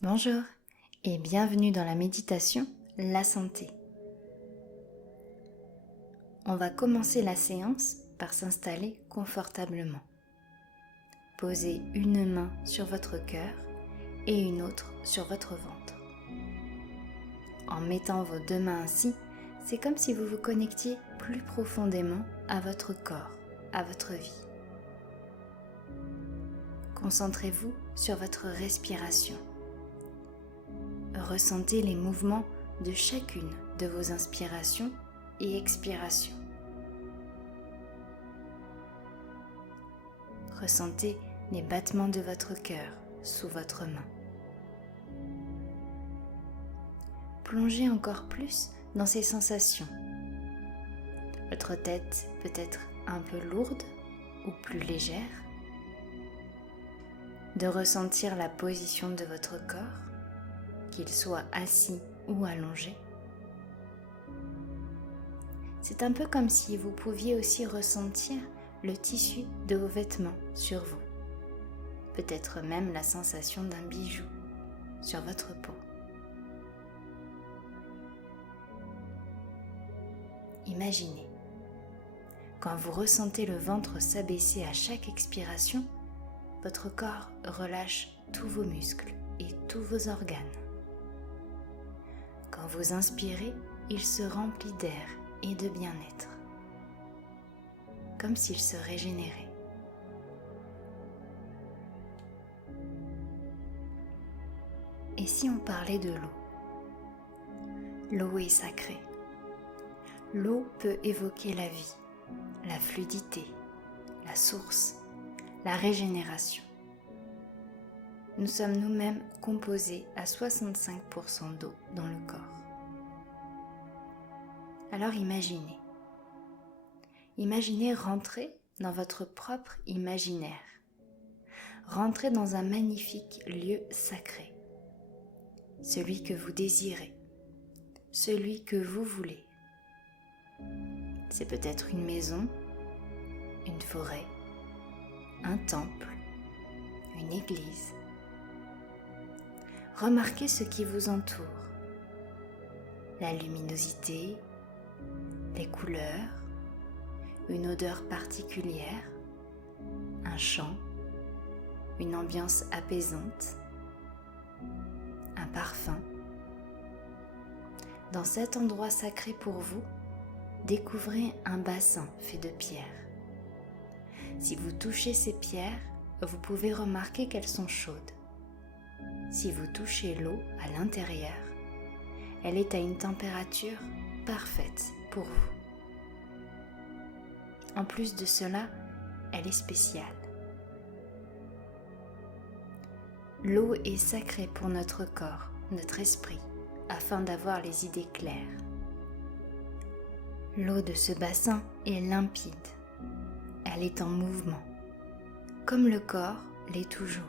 Bonjour et bienvenue dans la méditation La Santé. On va commencer la séance par s'installer confortablement. Posez une main sur votre cœur et une autre sur votre ventre. En mettant vos deux mains ainsi, c'est comme si vous vous connectiez plus profondément à votre corps, à votre vie. Concentrez-vous sur votre respiration. Ressentez les mouvements de chacune de vos inspirations et expirations. Ressentez les battements de votre cœur sous votre main. Plongez encore plus dans ces sensations. Votre tête peut être un peu lourde ou plus légère. De ressentir la position de votre corps, qu'il soit assis ou allongé. C'est un peu comme si vous pouviez aussi ressentir le tissu de vos vêtements sur vous. Peut-être même la sensation d'un bijou sur votre peau. Imaginez, quand vous ressentez le ventre s'abaisser à chaque expiration, votre corps relâche tous vos muscles et tous vos organes. Quand vous inspirez, il se remplit d'air et de bien-être, comme s'il se régénérait. Et si on parlait de l'eau ? L'eau est sacrée. L'eau peut évoquer la vie, la fluidité, la source, la régénération. Nous sommes nous-mêmes composés à 65% d'eau dans le corps. Alors imaginez. Imaginez rentrer dans votre propre imaginaire. Rentrez dans un magnifique lieu sacré. Celui que vous désirez. Celui que vous voulez. C'est peut-être une maison, une forêt, un temple, une église. Remarquez ce qui vous entoure. La luminosité, les couleurs, une odeur particulière, un chant, une ambiance apaisante, un parfum. Dans cet endroit sacré pour vous, découvrez un bassin fait de pierres. Si vous touchez ces pierres, vous pouvez remarquer qu'elles sont chaudes. Si vous touchez l'eau à l'intérieur, elle est à une température parfaite pour vous. En plus de cela, elle est spéciale. L'eau est sacrée pour notre corps, notre esprit, afin d'avoir les idées claires. L'eau de ce bassin est limpide. Elle est en mouvement, comme le corps l'est toujours.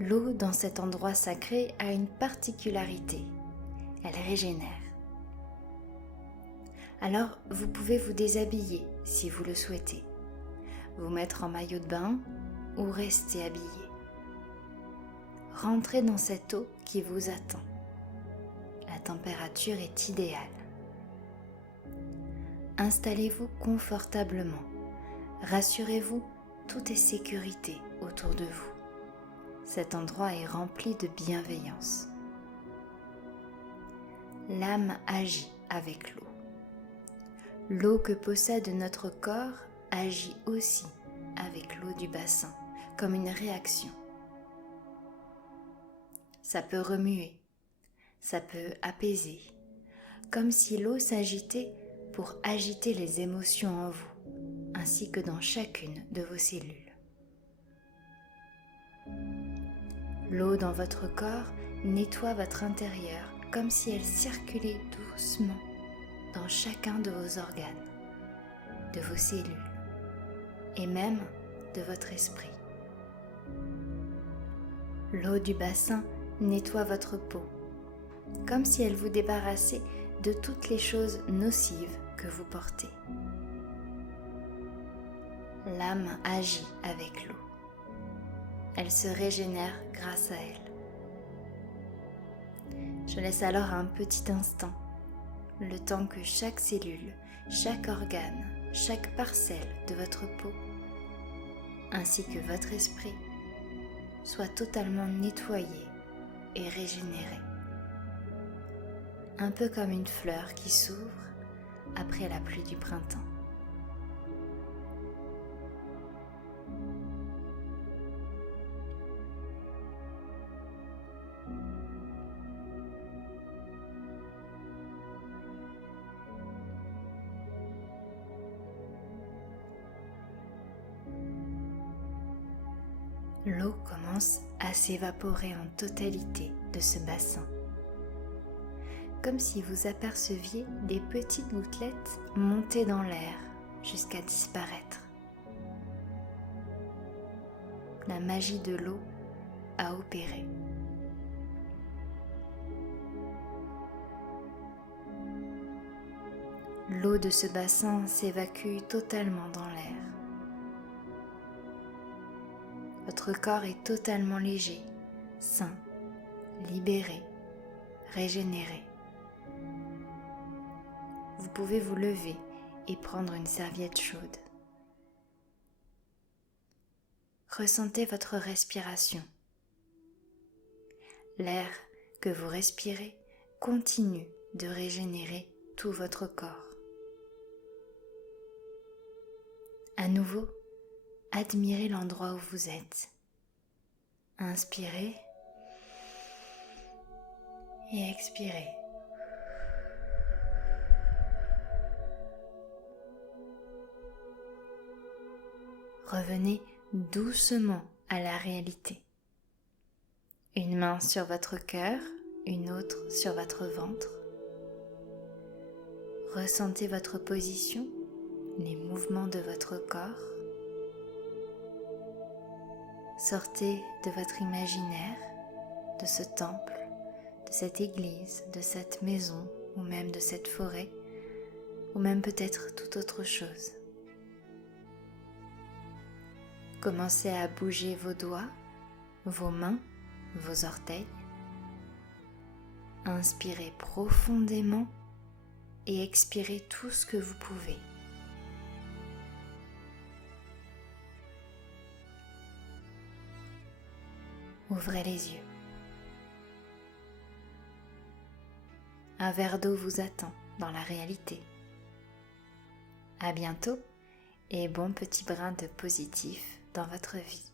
L'eau dans cet endroit sacré a une particularité. Elle régénère. Alors, vous pouvez vous déshabiller si vous le souhaitez, vous mettre en maillot de bain ou rester habillé. Rentrez dans cette eau qui vous attend. La température est idéale. Installez-vous confortablement. Rassurez-vous, tout est sécurité autour de vous. Cet endroit est rempli de bienveillance. L'âme agit avec l'eau. L'eau que possède notre corps agit aussi avec l'eau du bassin, comme une réaction. Ça peut remuer, ça peut apaiser, comme si l'eau s'agitait pour agiter les émotions en vous, ainsi que dans chacune de vos cellules. L'eau dans votre corps nettoie votre intérieur comme si elle circulait doucement dans chacun de vos organes, de vos cellules et même de votre esprit. L'eau du bassin nettoie votre peau, comme si elle vous débarrassait de toutes les choses nocives que vous portez. L'âme agit avec l'eau. Elle se régénère grâce à elle. Je laisse alors un petit instant, le temps que chaque cellule, chaque organe, chaque parcelle de votre peau, ainsi que votre esprit, soit totalement nettoyé et régénéré. Un peu comme une fleur qui s'ouvre après la pluie du printemps. L'eau commence à s'évaporer en totalité de ce bassin, comme si vous aperceviez des petites gouttelettes monter dans l'air jusqu'à disparaître. La magie de l'eau a opéré. L'eau de ce bassin s'évacue totalement dans l'air. Votre corps est totalement léger, sain, libéré, régénéré. Vous pouvez vous lever et prendre une serviette chaude. Ressentez votre respiration. L'air que vous respirez continue de régénérer tout votre corps. À nouveau, admirez l'endroit où vous êtes. Inspirez et expirez. Revenez doucement à la réalité. Une main sur votre cœur, une autre sur votre ventre. Ressentez votre position, les mouvements de votre corps. Sortez de votre imaginaire, de ce temple, de cette église, de cette maison ou même de cette forêt, ou même peut-être toute autre chose. Commencez à bouger vos doigts, vos mains, vos orteils. Inspirez profondément et expirez tout ce que vous pouvez. Ouvrez les yeux. Un verre d'eau vous attend dans la réalité. À bientôt et bon petit brin de positif dans votre vie.